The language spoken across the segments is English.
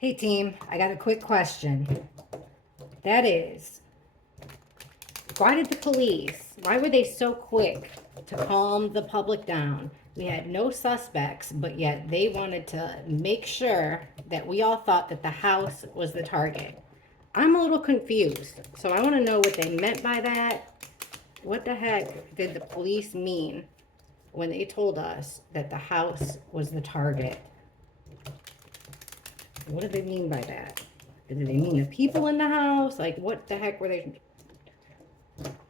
Hey team, I got a quick question. That is, why did the police, why were they so quick to calm the public down? We had no suspects, but yet they wanted to make sure that we all thought that the house was the target. I'm a little confused, so I want to know what they meant by that. What the heck did the police mean when they told us that the house was the target? What did they mean by that? Did they mean the people in the house? Like, what the heck were they?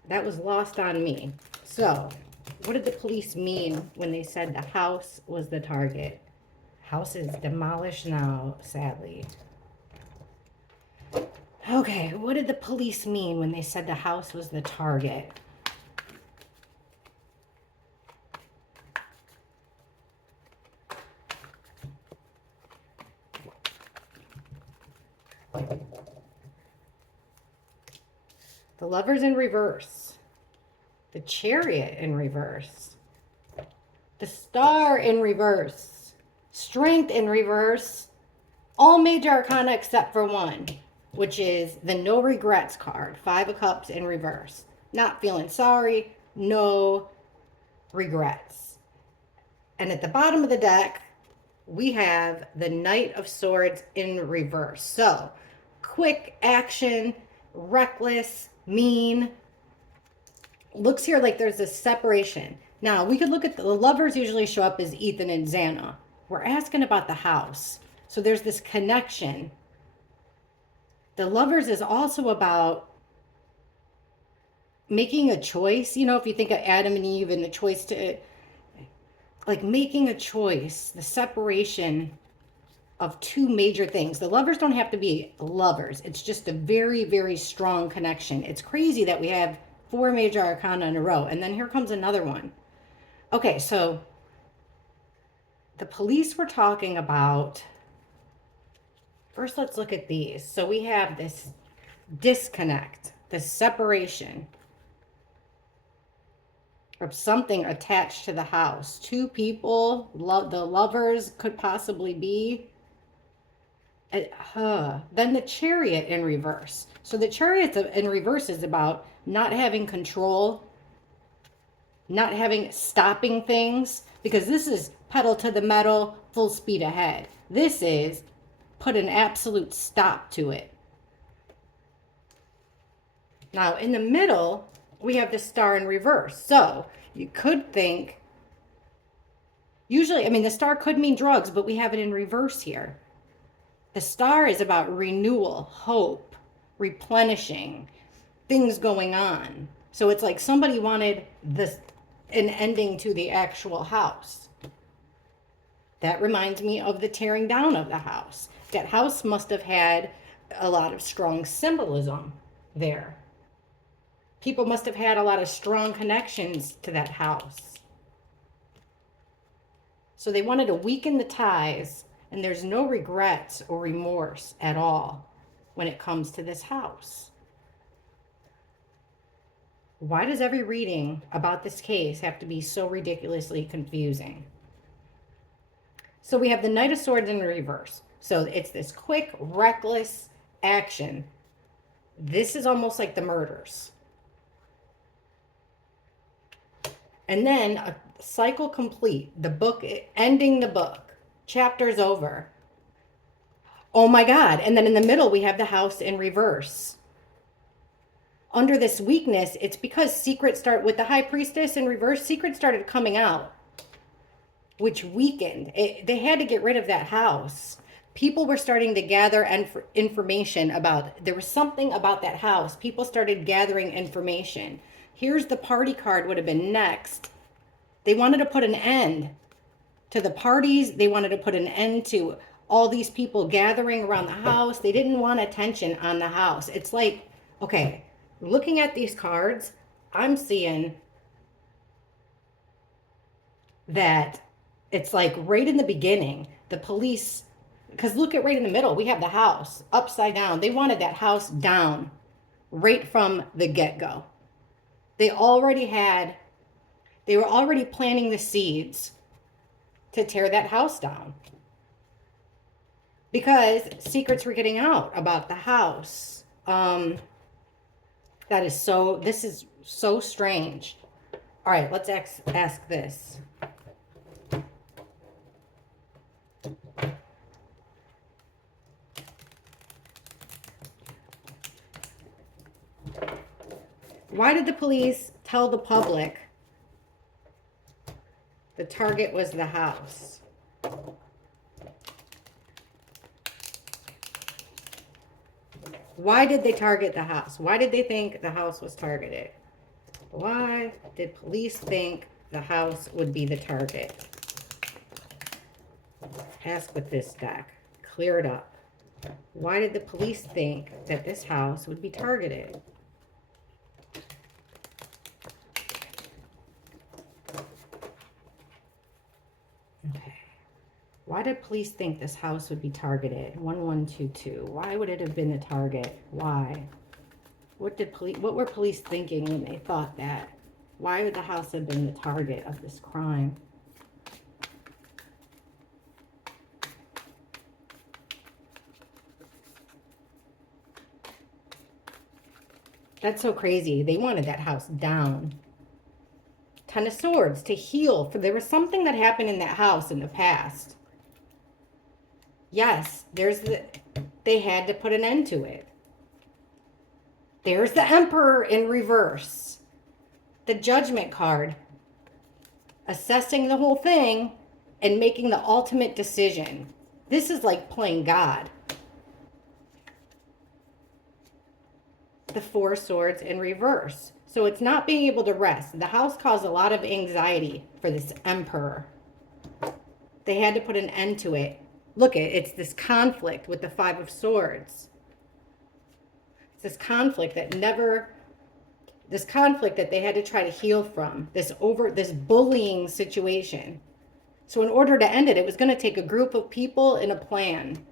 That was lost on me. So, what did the police mean when they said the house was the target? House is demolished now, sadly. Okay, what did the police mean when they said the house was the target? The lovers in reverse. The chariot in reverse. The star in reverse. Strength in reverse. All major arcana except for one, which is the no regrets card. 5 of Cups in reverse. Not feeling sorry. No regrets. And at the bottom of the deck, we have the Knight of Swords in reverse. So, quick action, reckless, mean. Looks here like there's a separation. Now, we could look at the lovers usually show up as Ethan and Xana. We're asking about the house. So there's this connection. The lovers is also about making a choice. You know, if you think of Adam and Eve and the choice to, like making a choice, the separation of two major things. The lovers don't have to be lovers. It's just a very, very strong connection. It's crazy that we have 4 major arcana in a row. And then here comes another one. Okay, so the police were talking about, first let's look at these. So we have this disconnect, this separation of something attached to the house. 2 people, the lovers could possibly be. Then the chariot in reverse. So the chariot in reverse is about not having control, not having stopping things, because this is pedal to the metal, full speed ahead. This is put an absolute stop to it. Now in the middle, we have the star in reverse. So you could think, usually, I mean, the star could mean drugs, but we have it in reverse here. The star is about renewal, hope, replenishing, things going on. So it's like somebody wanted this an ending to the actual house. That reminds me of the tearing down of the house. That house must have had a lot of strong symbolism there. People must have had a lot of strong connections to that house. So they wanted to weaken the ties, and there's no regrets or remorse at all when it comes to this house. Why does every reading about this case have to be so ridiculously confusing? So we have the Knight of Swords in reverse. So it's this quick, reckless action. This is almost like the murders. And then a cycle complete. The book, ending the book. Chapter's over. Oh my God. And then in the middle, we have the house in reverse. Under this weakness, it's because secrets start with the high priestess in reverse. Secrets started coming out, which weakened. They had to get rid of that house. People were starting to gather information about, there was something about that house. People started gathering information. Here's the party card would have been next. They wanted to put an end to the parties. They wanted to put an end to all these people gathering around the house. They didn't want attention on the house. It's like, okay, looking at these cards, I'm seeing that it's like right in the beginning, the police, because look at right in the middle, we have the house upside down. They wanted that house down right from the get-go. They were already planting the seeds to tear that house down. because secrets were getting out about the house. This is so strange. All right, let's ask this. Why did the police tell the public the target was the house? Why did they target the house? Why did they think the house was targeted? Why did police think the house would be the target? Ask with this deck. Clear it up. Why did the police think that this house would be targeted? Okay. Why did police think this house would be targeted? 1122. Why would it have been the target? Why? What were police thinking when they thought that? Why would the house have been the target of this crime? That's so crazy. They wanted that house down. Ten of Swords to heal. For there was something that happened in that house in the past. Yes, they had to put an end to it. There's the Emperor in reverse. The Judgment card. Assessing the whole thing and making the ultimate decision. This is like playing God. The Four Swords in reverse. So it's not being able to rest. The house caused a lot of anxiety for this Emperor. They had to put an end to it. Look, it's this conflict with the Five of Swords. It's this conflict that they had to try to heal from. This bullying situation. So in order to end it, it was going to take a group of people and a plan.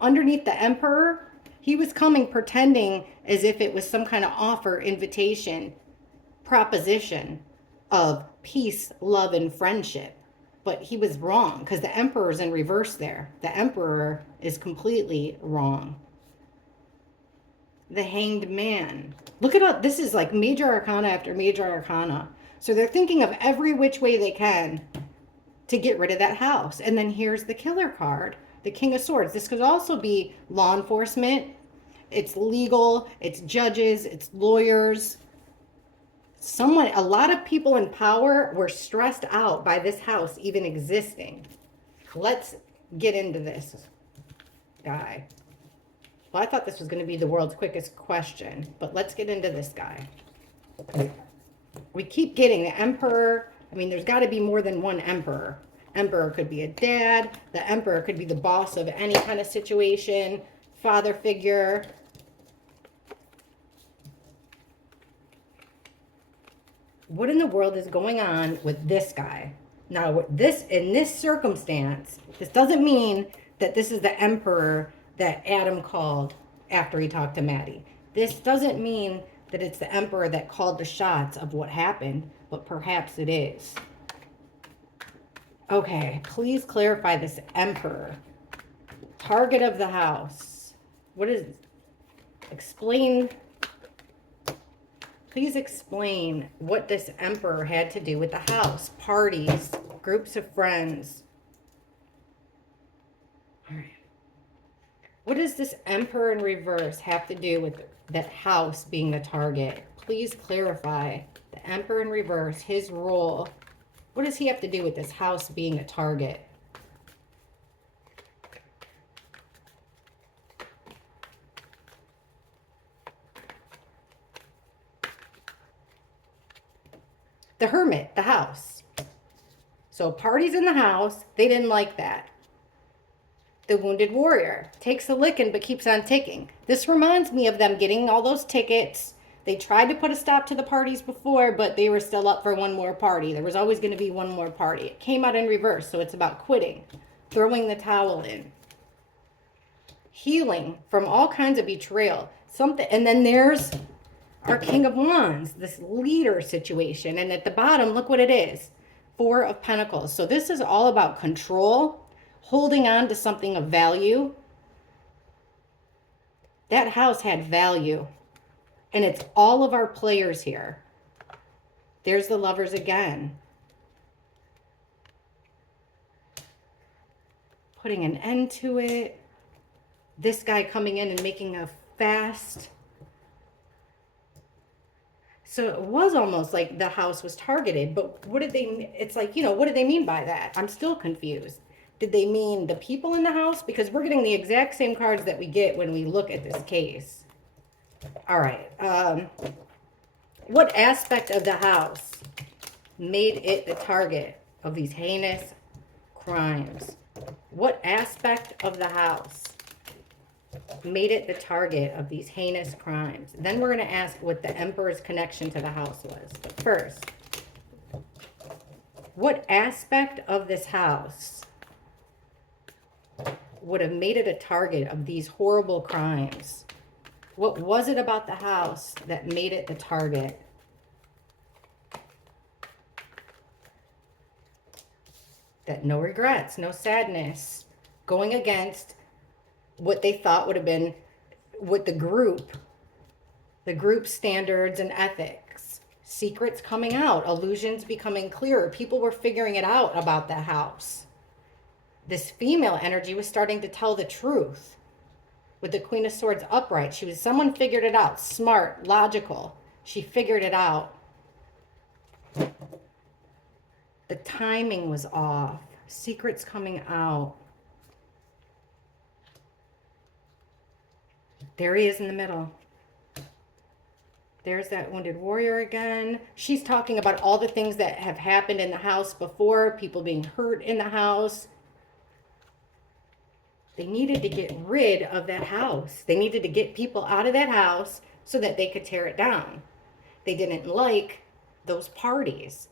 Underneath the Emperor, he was coming pretending as if it was some kind of offer, invitation, proposition of peace, love, and friendship. But he was wrong because the Emperor's in reverse there. The Emperor is completely wrong. The Hanged Man. Look at all, this is like major arcana after major arcana. So they're thinking of every which way they can to get rid of that house. And then here's the Killer card, the King of Swords. This could also be law enforcement. It's legal, it's judges, it's lawyers. A lot of people in power were stressed out by this house even existing. Let's get into this guy. Well, I thought this was going to be the world's quickest question, but let's get into this guy. We keep getting the Emperor. I mean, there's got to be more than one Emperor. Emperor could be a dad. The Emperor could be the boss of any kind of situation, father figure. What in the world is going on with this guy? Now, in this circumstance, this doesn't mean that this is the Emperor that Adam called after he talked to Maddie. This doesn't mean that it's the Emperor that called the shots of what happened, but perhaps it is. Okay, please clarify this Emperor. Target of the house. What is it? Please explain what this Emperor had to do with the house, parties, groups of friends. All right. What does this Emperor in reverse have to do with that house being the target? Please clarify. The Emperor in reverse, his role. What does he have to do with this house being a target? The Hermit, the house. So parties in the house, they didn't like that. The Wounded Warrior takes a licking but keeps on ticking. This reminds me of them getting all those tickets. They tried to put a stop to the parties before, but they were still up for one more party. There was always going to be one more party. It came out in reverse, so it's about quitting, throwing the towel in. Healing from all kinds of betrayal. And then there's our King of Wands, this leader situation. And at the bottom, look what it is. Four of Pentacles. So this is all about control. holding on to something of value. That house had value. And it's all of our players here. There's the Lovers again. Putting an end to it. This guy coming in and making a fast. So it was almost like the house was targeted, but what did they, it's like, you know, what did they mean by that? I'm still confused. Did they mean the people in the house? Because we're getting the exact same cards that we get when we look at this case. All right. What aspect of the house made it the target of these heinous crimes? What aspect of the house made it the target of these heinous crimes? Then we're going to ask what the Emperor's connection to the house was. But first, what aspect of this house would have made it a target of these horrible crimes? What was it about the house that made it the target? That no regrets, no sadness, going against what they thought would have been what the group standards and ethics, secrets coming out, illusions becoming clearer. People were figuring it out about the house. This female energy was starting to tell the truth. With the Queen of Swords upright, someone figured it out, smart, logical. She figured it out. The timing was off. Secrets coming out. There he is in the middle. There's that wounded warrior again. She's talking about all the things that have happened in the house before, people being hurt in the house. They needed to get rid of that house. They needed to get people out of that house so that they could tear it down. They didn't like those parties.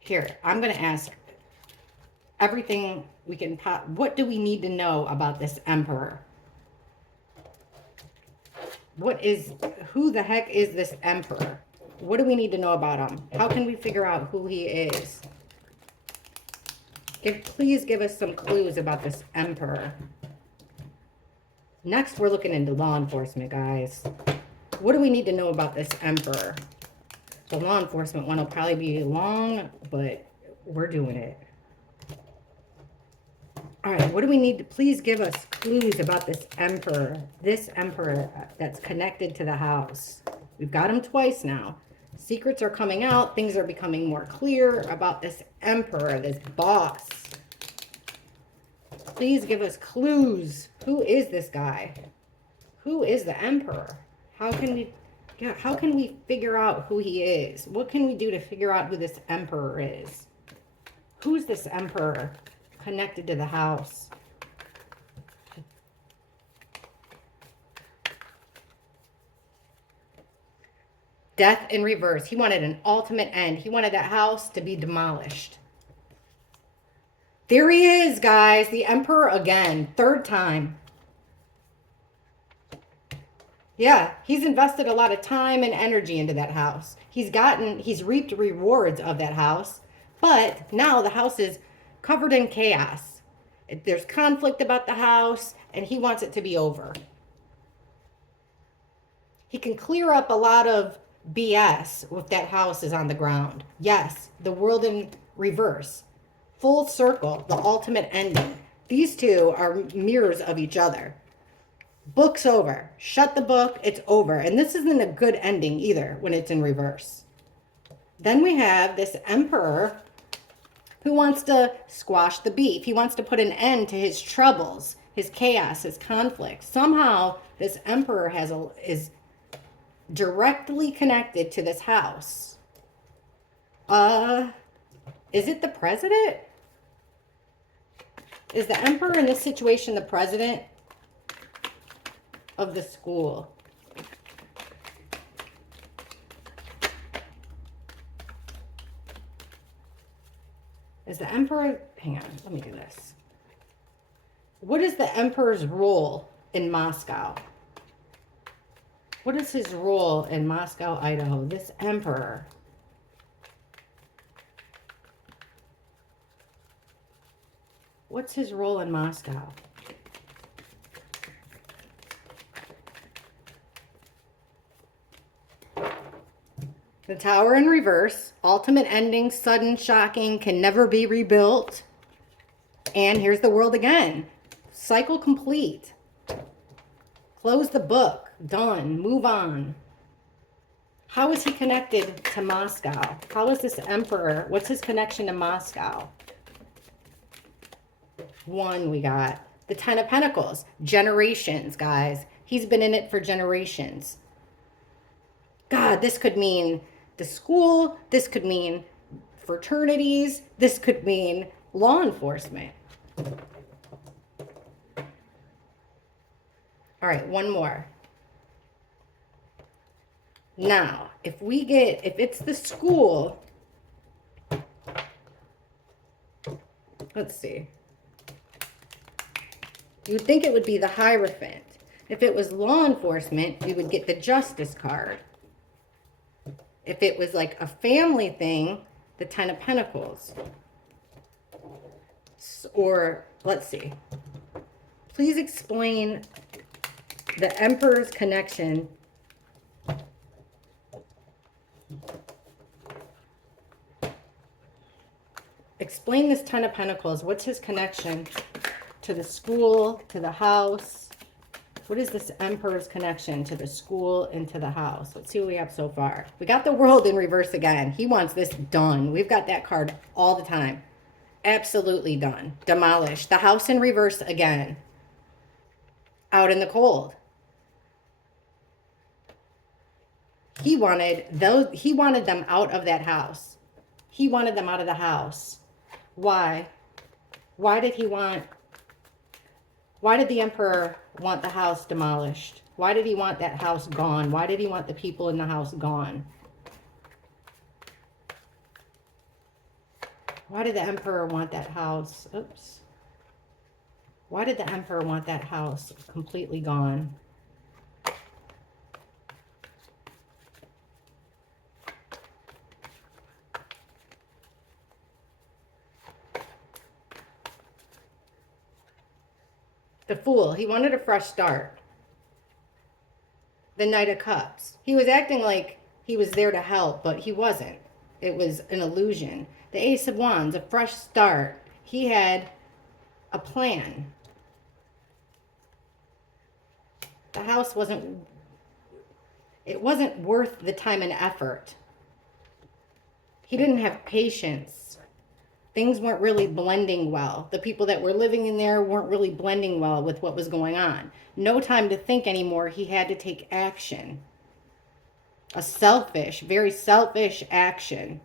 Here, I'm going to ask everything we can. What do we need to know about this Emperor? Who the heck is this Emperor? What do we need to know about him? How can we figure out who he is? Please give us some clues about this Emperor. Next, we're looking into law enforcement, guys. What do we need to know about this Emperor? The law enforcement one will probably be long, but we're doing it. All right, what do we need to, please give us clues about this Emperor that's connected to the house. We've got him twice now. Secrets are coming out. Things are becoming more clear about this Emperor, this boss. Please give us clues. Who is this guy? Who is the Emperor? How can we figure out who he is? What can we do to figure out who this Emperor is? Who's this Emperor connected to the house? Death in reverse. He wanted an ultimate end. He wanted that house to be demolished. There he is, guys. The Emperor again. Third time. Yeah, he's invested a lot of time and energy into that house. He's reaped rewards of that house. But now the house is covered in chaos. There's conflict about the house, and he wants it to be over. He can clear up a lot of BS if that house is on the ground. Yes, the world in reverse. Full circle, the ultimate ending. These two are mirrors of each other. Book's over. Shut the book, it's over. And this isn't a good ending either when it's in reverse. Then we have this Emperor who wants to squash the beef. He wants to put an end to his troubles, his chaos, his conflict. Somehow this Emperor is directly connected to this house. Is it the president? Is the Emperor in this situation the president of the school? Is the Emperor, hang on, let me do this. What is the Emperor's role in Moscow? What is his role in Moscow, Idaho? This Emperor. What's his role in Moscow? The Tower in reverse. Ultimate ending, sudden, shocking, can never be rebuilt. And here's the world again. Cycle complete. Close the book. Done. Move on. How is he connected to Moscow? How is this emperor? What's his connection to Moscow? 1 we got. The 10 of Pentacles. Generations, guys. He's been in it for generations. God, this could mean the school. This could mean fraternities. This could mean law enforcement. All right, one more. Now, if it's the school, let's see. You would think it would be the Hierophant. If it was law enforcement, we would get the Justice card. If it was like a family thing, the 10 of Pentacles. Or, let's see. Please explain the Emperor's connection Explain this 10 of Pentacles. What's his connection to the school, to the house? What is this Emperor's connection to the school and to the house? Let's see what we have so far. We got the World in reverse again. He wants this done. We've got that card all the time. Absolutely done. Demolished. The House in reverse again. Out in the cold. He wanted them out of that house. He wanted them out of the house. Why? Why did the Emperor want the house demolished? Why did he want that house gone? Why did he want the people in the house gone? Why did the Emperor want that house? Oops. Why did the Emperor want that house completely gone? The Fool. He wanted a fresh start. The Knight of Cups. He was acting like he was there to help, but he wasn't. It was an illusion. The Ace of Wands. A fresh start. He had a plan. The house wasn't worth the time and effort. He didn't have patience. Things weren't really blending well. The people that were living in there weren't really blending well with what was going on. No time to think anymore. He had to take action. A selfish, very selfish action.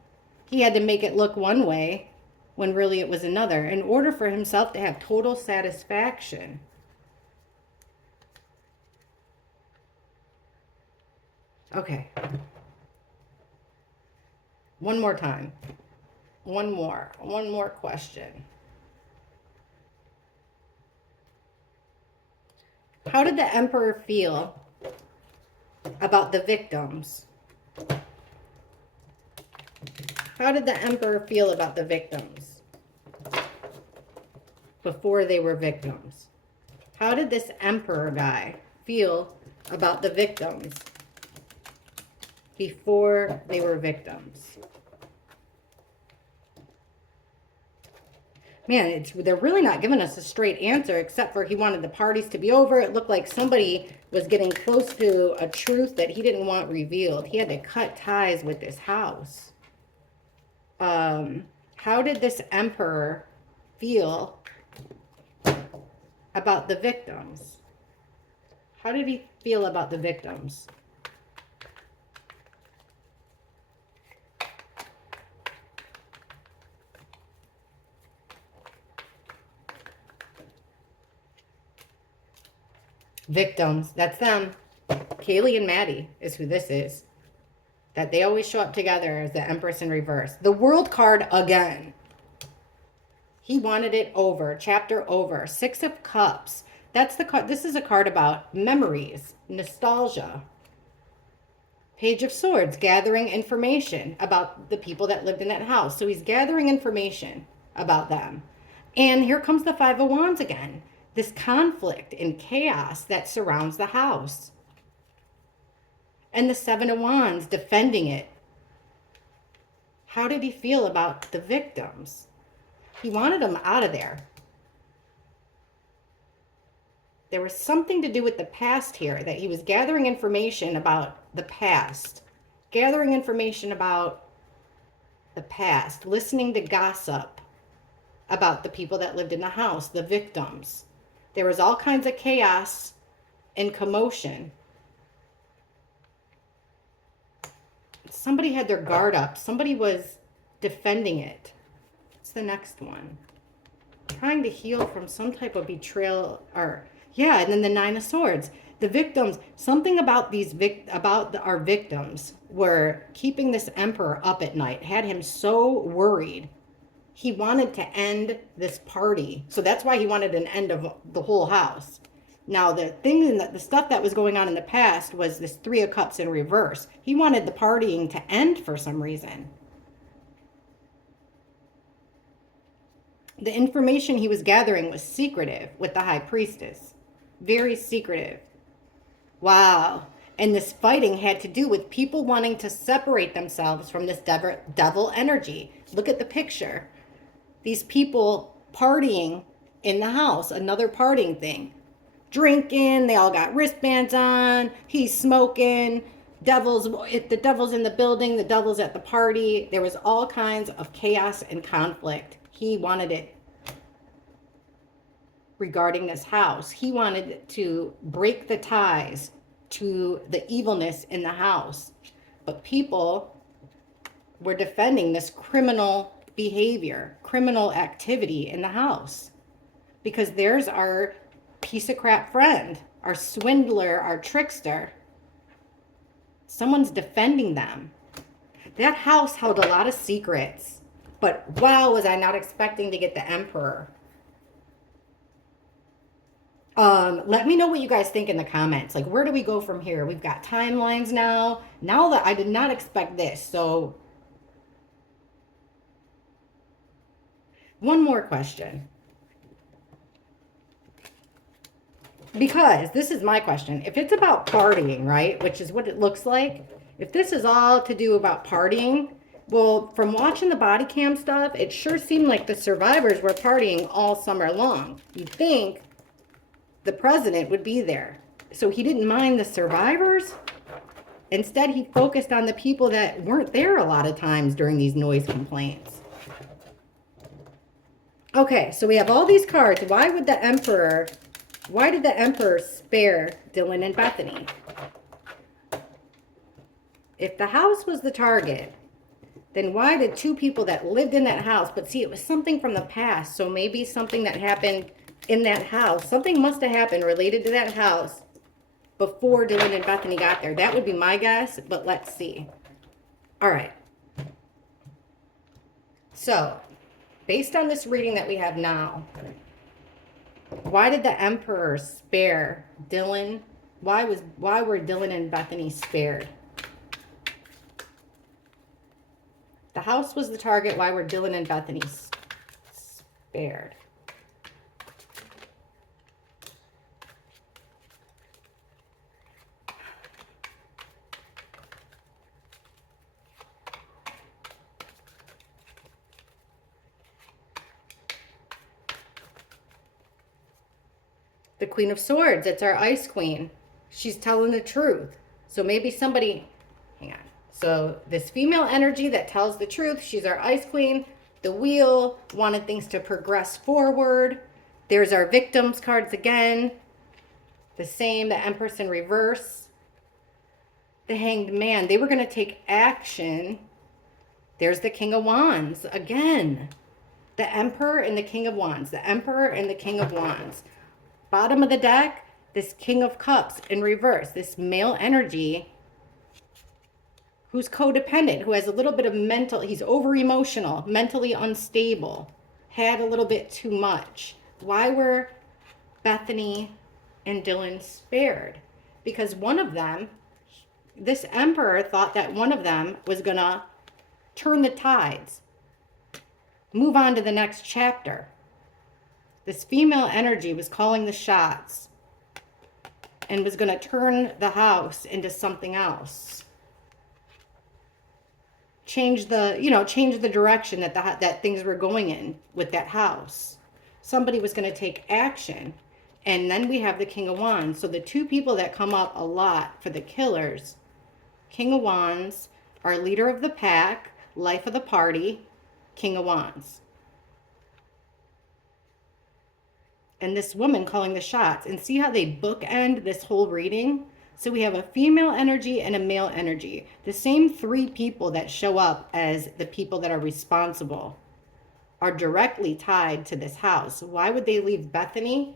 He had to make it look one way when really it was another in order for himself to have total satisfaction. Okay. One more time. One more question. How did the Emperor feel about the victims? How did the Emperor feel about the victims before they were victims? How did this Emperor guy feel about the victims before they were victims? Man, they're really not giving us a straight answer, except for he wanted the parties to be over. It looked like somebody was getting close to a truth that he didn't want revealed. He had to cut ties with this house. How did this Emperor feel about the victims? How did he feel about the victims? Victims, that's them. Kaylee and Maddie is who this is. That they always show up together as the Empress in reverse. The World card again. He wanted it over. Chapter over. 6 of Cups. That's the card. This is a card about memories, nostalgia. Page of Swords, gathering information about the people that lived in that house. So he's gathering information about them. And here comes the Five of Wands again. This conflict and chaos that surrounds the house. And the Seven of Wands defending it. How did he feel about the victims? He wanted them out of there. There was something to do with the past here, that he was gathering information about the past. Gathering information about the past. Listening to gossip about the people that lived in the house, the victims. There was all kinds of chaos and commotion. Somebody had their guard up. Somebody was defending it. What's the next one? Trying to heal from some type of betrayal, or yeah, and then the Nine of Swords. The victims, something about our victims were keeping this emperor up at night, had him so worried. He wanted to end this party. So that's why he wanted an end of the whole house. Now, the stuff that was going on in the past was this Three of Cups in reverse. He wanted the partying to end for some reason. The information he was gathering was secretive with the High Priestess. Very secretive. Wow. And this fighting had to do with people wanting to separate themselves from this devil energy. Look at the picture. These people partying in the house, another partying thing. Drinking, they all got wristbands on, he's smoking, the devil's in the building, the devil's at the party. There was all kinds of chaos and conflict. He wanted it regarding this house. He wanted to break the ties to the evilness in the house. But people were defending this criminal behavior, criminal activity in the house. Because there's our piece of crap friend, our swindler, our trickster. Someone's defending them. That house held a lot of secrets. But wow, was I not expecting to get the Emperor. Let me know what you guys think in the comments. Like, where do we go from here? We've got timelines now. Now that I did not expect this. So, one more question. Because this is my question. If it's about partying, right, which is what it looks like, if this is all to do about partying, well, from watching the body cam stuff, it sure seemed like the survivors were partying all summer long. You'd think the president would be there. So he didn't mind the survivors. Instead, he focused on the people that weren't there a lot of times during these noise complaints. Okay, so we have all these cards. Why did the Emperor spare Dylan and Bethany? If the house was the target, then why did two people that lived in that house, but see, it was something from the past, so maybe something that happened in that house, something must have happened related to that house before Dylan and Bethany got there. That would be my guess, but let's see. All right. So, based on this reading that we have now, why did the Emperor spare Dylan? Why were Dylan and Bethany spared? The house was the target. Why were Dylan and Bethany spared? The Queen of Swords, it's our Ice Queen. She's telling the truth. So maybe somebody, hang on. So this female energy that tells the truth, she's our Ice Queen. The Wheel wanted things to progress forward. There's our victims cards again. The same, the Empress in reverse. The Hanged Man, they were going to take action. There's the King of Wands again. The Emperor and the King of Wands. The Emperor and the King of Wands. Bottom of the deck, this King of Cups in reverse. This male energy who's codependent, who has a little bit of he's over-emotional, mentally unstable, had a little bit too much. Why were Bethany and Dylan spared? Because one of them, this Emperor thought that one of them was going to turn the tides, move on to the next chapter. This female energy was calling the shots and was going to turn the house into something else. Change the direction that things were going in with that house. Somebody was going to take action. And then we have the King of Wands. So the two people that come up a lot for the killers, King of Wands, our leader of the pack, life of the party, King of Wands. And this woman calling the shots. And see how they bookend this whole reading? So we have a female energy and a male energy. The same three people that show up as the people that are responsible are directly tied to this house. Why would they leave Bethany?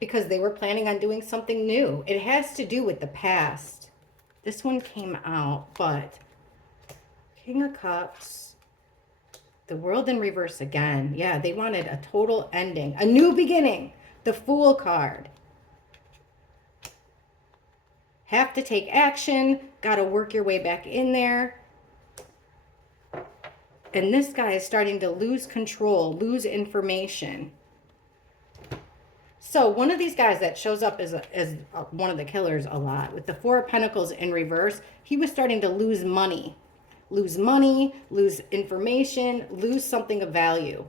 Because they were planning on doing something new. It has to do with the past. This one came out, but King of Cups, the World in reverse again. Yeah, they wanted a total ending, a new beginning. The Fool card. Have to take action, got to work your way back in there. And this guy is starting to lose control, lose information. So one of these guys that shows up as one of the killers a lot, with the Four of Pentacles in reverse, he was starting to lose money, lose information, lose something of value.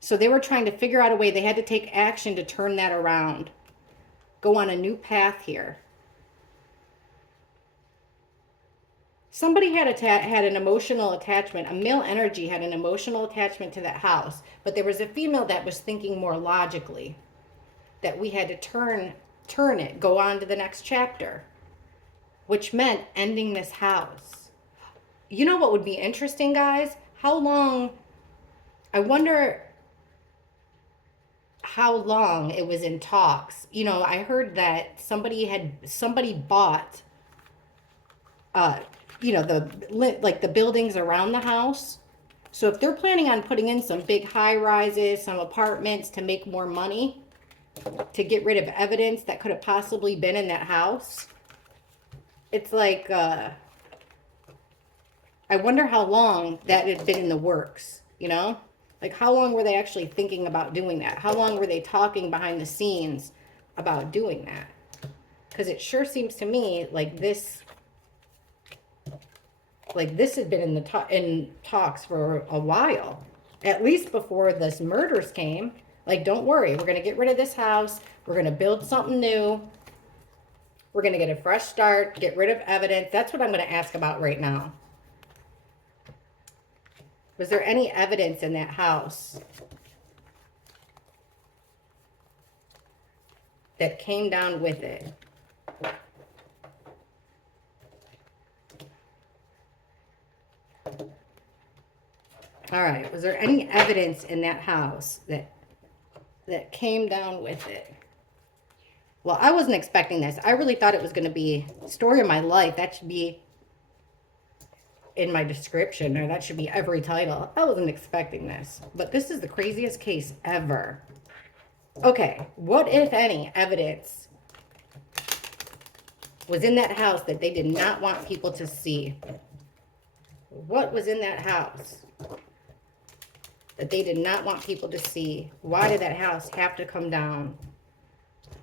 So they were trying to figure out a way. They had to take action to turn that around, go on a new path here. Somebody had an emotional attachment. A male energy had an emotional attachment to that house. But there was a female that was thinking more logically. That we had to turn it, go on to the next chapter. Which meant ending this house. You know what would be interesting, guys? How long... I wonder how long it was in talks. You know, I heard that somebody bought... you know, the buildings around the house. So if they're planning on putting in some big high rises, some apartments to make more money, to get rid of evidence that could have possibly been in that house, it's like, I wonder how long that had been in the works, you know? Like, how long were they actually thinking about doing that? How long were they talking behind the scenes about doing that? Because it sure seems to me like this had been in talks for a while, at least before this murders came. Like, don't worry, we're going to get rid of this house. We're going to build something new. We're going to get a fresh start, get rid of evidence. That's what I'm going to ask about right now. Was there any evidence in that house that came down with it? All right, was there any evidence in that house that came down with it? Well, I wasn't expecting this. I really thought it was going to be story of my life. That should be in my description, or that should be every title. I wasn't expecting this, but this is the craziest case ever. Okay, what, if any, evidence was in that house that they did not want people to see? What was in that house that they did not want people to see? Why did that house have to come down?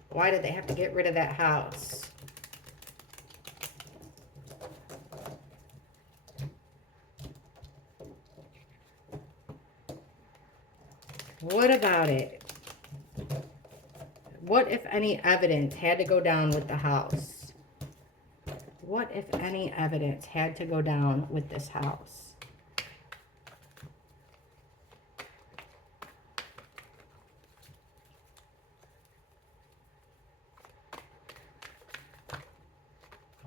Why did they have to get rid of that house? What about it? What, if any, evidence had to go down with the house? What, if any, evidence had to go down with this house?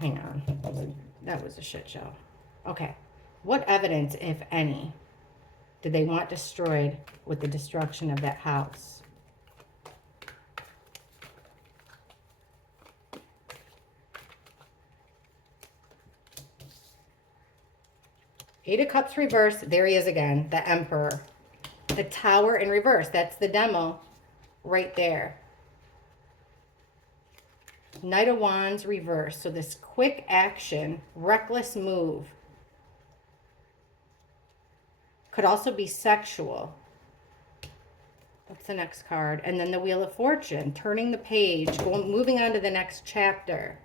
Hang on. That was a shit show. Okay. What evidence, if any, did they want destroyed with the destruction of that house? Eight of Cups reverse. There he is again, the Emperor. The Tower in reverse. That's the demo right there. Knight of Wands reverse. So this quick action, reckless move. Could also be sexual. What's the next card? And then the Wheel of Fortune, turning the page, moving on to the next chapter.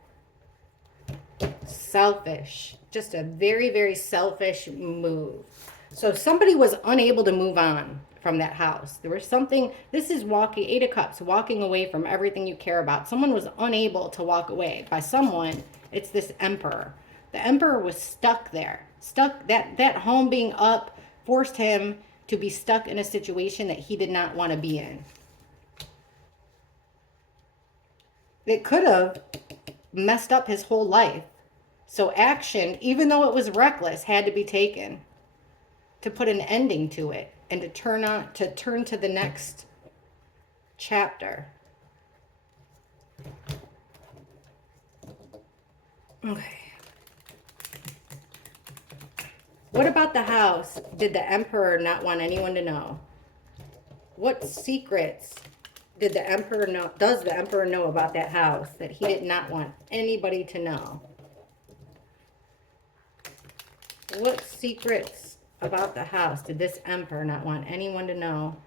Selfish. Just a very, very selfish move. So somebody was unable to move on from that house. There was something, this is walking, Eight of Cups, walking away from everything you care about. Someone was unable to walk away. By someone, it's this Emperor. The Emperor was stuck there. Stuck, that home being up forced him to be stuck in a situation that he did not want to be in. It could have messed up his whole life. So action, even though it was reckless, had to be taken to put an ending to it and to turn to the next chapter. Okay. What about the house did the Emperor not want anyone to know? What secrets did the Emperor know? Does the Emperor know about that house that he did not want anybody to know? What secrets about the house did this Emperor not want anyone to know?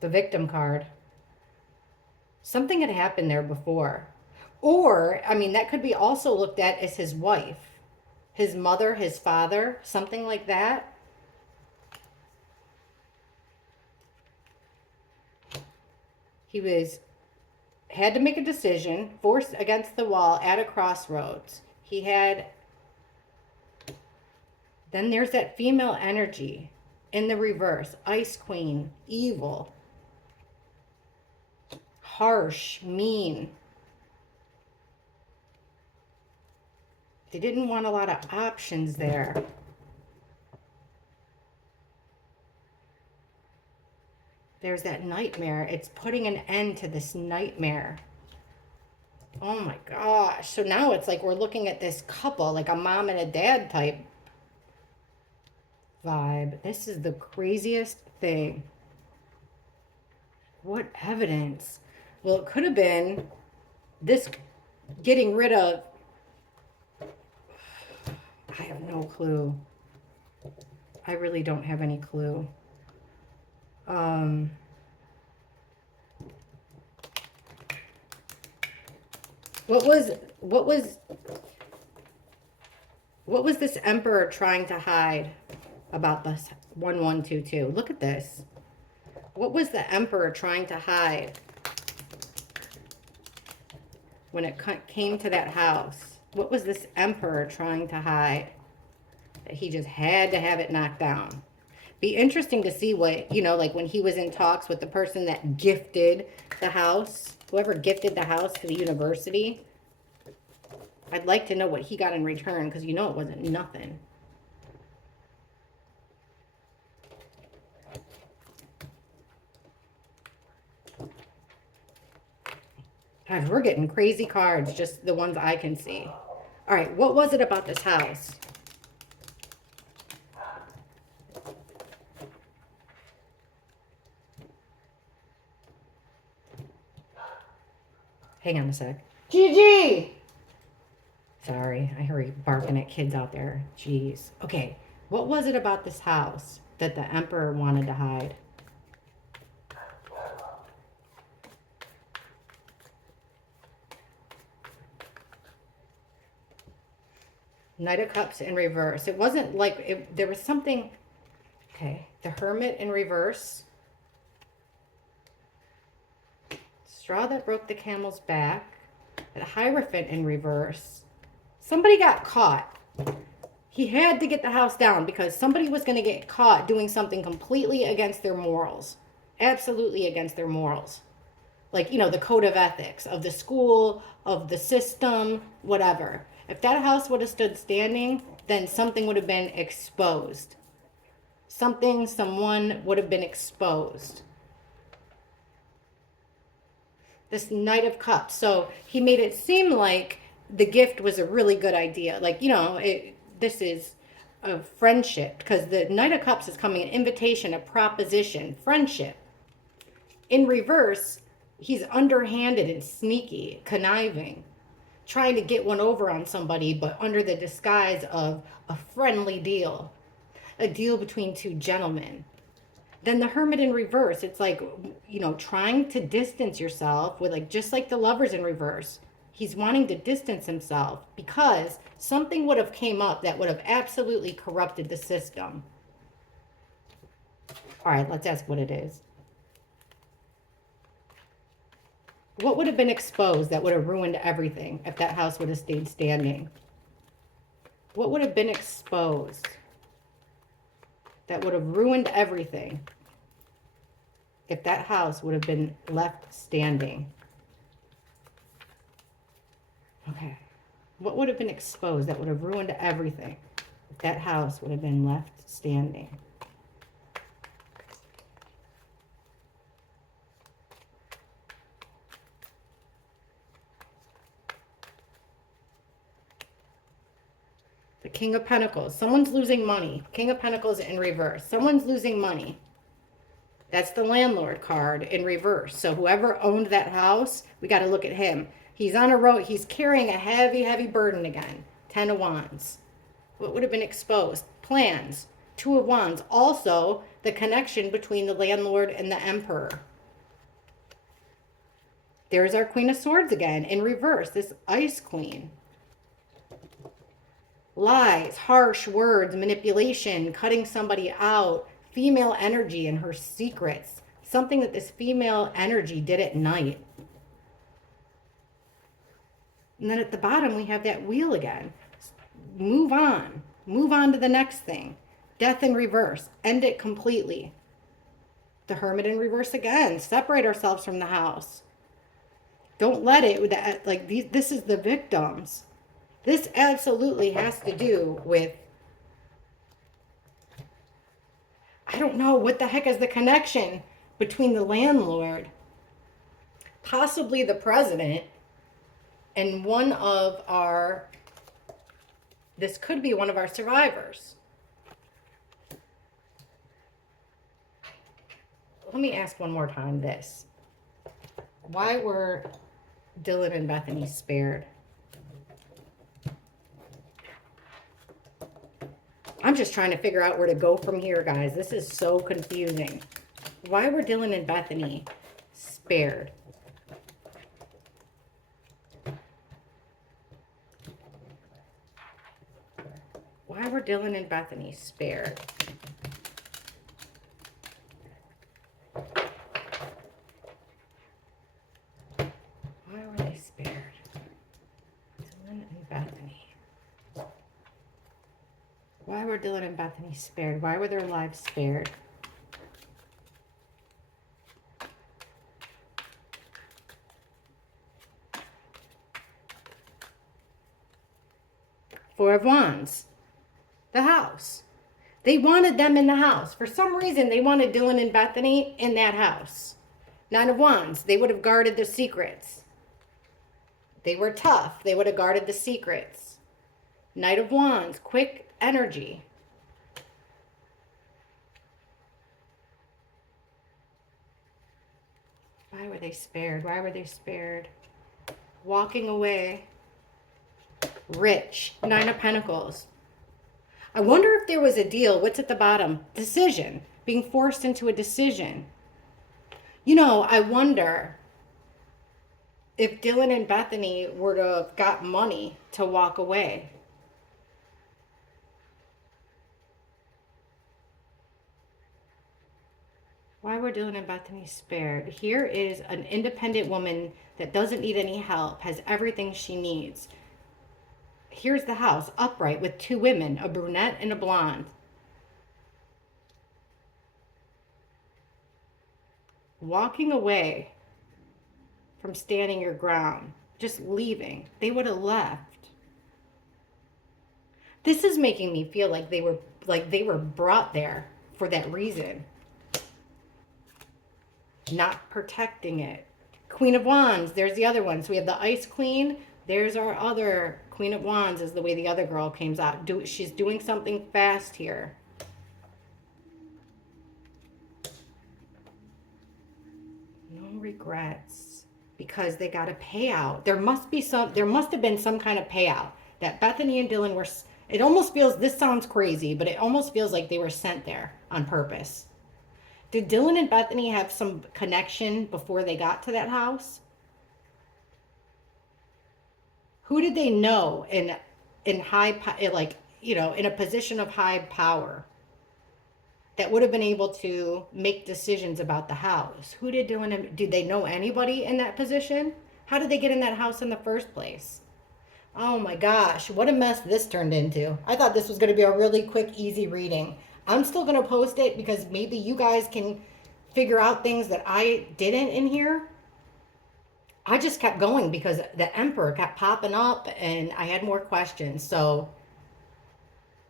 The Victim card. Something had happened there before. Or, I mean, that could be also looked at as his wife, his mother, his father, something like that. He had to make a decision, forced against the wall at a crossroads. Then there's that female energy in the reverse. Ice Queen, evil, harsh, mean. They didn't want a lot of options there. There's that nightmare. It's putting an end to this nightmare. Oh my gosh. So now it's like we're looking at this couple, like a mom and a dad type vibe. This is the craziest thing. What evidence? Well, it could have been this getting rid of. I have no clue. I really don't have any clue. What was this Emperor trying to hide about this 1122? Look at this. What was the Emperor trying to hide when it came to that house? What was this Emperor trying to hide that he just had to have it knocked down? Be interesting to see what, like when he was in talks with the person that gifted the house, whoever gifted the house to the university. I'd like to know what he got in return, because it wasn't nothing. Gosh, we're getting crazy cards, just the ones I can see. All right, what was it about this house? Hang on a sec. Gigi! Sorry, I heard you barking at kids out there. Jeez. Okay, what was it about this house that the Emperor wanted to hide? Knight of Cups in reverse. It wasn't like, there was something, okay, the Hermit in reverse. Straw that broke the camel's back. The Hierophant in reverse. Somebody got caught. He had to get the house down because somebody was going to get caught doing something completely against their morals. Absolutely against their morals. Like, the code of ethics of the school, of the system, whatever. If that house would have stood standing, then something would have been exposed. Someone would have been exposed. This Knight of Cups. So he made it seem like the gift was a really good idea. Like, this is a friendship, because the Knight of Cups is coming an invitation, a proposition, friendship. In reverse, he's underhanded and sneaky, conniving, trying to get one over on somebody, but under the disguise of a friendly deal, a deal between two gentlemen. Then the Hermit in reverse, it's like, you know, trying to distance yourself with, like, just like the Lovers in reverse. He's wanting to distance himself because something would have came up that would have absolutely corrupted the system. All right, let's ask what it is. What would have been exposed that would have ruined everything if that house would have stayed standing? What would have been exposed that would have ruined everything if that house would have been left standing? Okay. What would have been exposed that would have ruined everything if that house would have been left standing? The King of Pentacles. Someone's losing money. King of Pentacles in reverse. Someone's losing money. That's the landlord card in reverse. So whoever owned that house, we got to look at him. He's on a road. He's carrying a heavy, heavy burden again. 10 of Wands. What would have been exposed? Plans. 2 of Wands. Also, the connection between the landlord and the Emperor. There's our Queen of Swords again in reverse. This Ice Queen. Lies, harsh words, manipulation, cutting somebody out, female energy and her secrets. Something that this female energy did at night. And then at the bottom, we have that wheel again. Move on. Move on to the next thing. Death in reverse. End it completely. The Hermit in reverse again. Separate ourselves from the house. Don't let it, like, this is the victims. This absolutely has to do with, I don't know, what the heck is the connection between the landlord, possibly the president, and one of our, this could be one of our survivors. Let me ask one more time this. Why were Dylan and Bethany spared? I'm just trying to figure out where to go from here, guys. This is so confusing. Why were Dylan and Bethany spared? Why were Dylan and Bethany spared? Why were they spared? Dylan and Bethany. Why were Dylan and Bethany spared? Why were their lives spared? Four of Wands. The house. They wanted them in the house. For some reason, they wanted Dylan and Bethany in that house. Nine of Wands. They would have guarded the secrets. They were tough. They would have guarded the secrets. Knight of Wands. Quick energy. Why were they spared? Why were they spared? Walking away. Rich. Nine of Pentacles. I wonder if there was a deal. What's at the bottom? Decision. Being forced into a decision. You know, I wonder if Dylan and Bethany were to have got money to walk away. Why were Dylan and Bethany spared? Here is an independent woman that doesn't need any help, has everything she needs. Here's the house, upright, with 2 women, a brunette and a blonde. Walking away from standing your ground, just leaving. They would have left. This is making me feel like they were brought there for that reason. Not protecting it. Queen of Wands, there's the other one. So we have the Ice Queen There's our other Queen of Wands is the way the other girl comes out. She's doing something fast here. No regrets because they got a payout. There must have been some kind of payout that Bethany and Dylan were. It almost feels, this sounds crazy, but it almost feels like they were sent there on purpose. Did Dylan and Bethany have some connection before they got to that house? Who did they know in like, in a position of high power that would have been able to make decisions about the house? Who did Dylan and did they know anybody in that position? How did they get in that house in the first place? Oh my gosh, what a mess this turned into. I thought this was going to be a really quick, easy reading. I'm still going to post it because maybe you guys can figure out things that I didn't in here. I just kept going because the Emperor kept popping up and I had more questions. So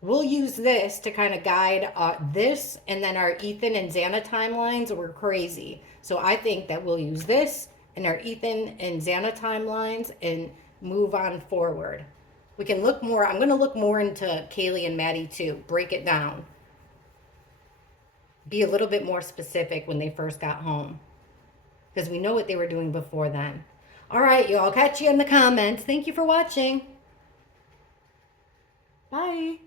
we'll use this to kind of guide this, and then our Ethan and Xana timelines were crazy. So I think that we'll use this and our Ethan and Xana timelines and move on forward. We can look more. I'm going to look more into Kaylee and Maddie too. Break it down. Be a little bit more specific when they first got home, because we know what they were doing before then. All right, y'all. Catch you in the comments. Thank you for watching. Bye.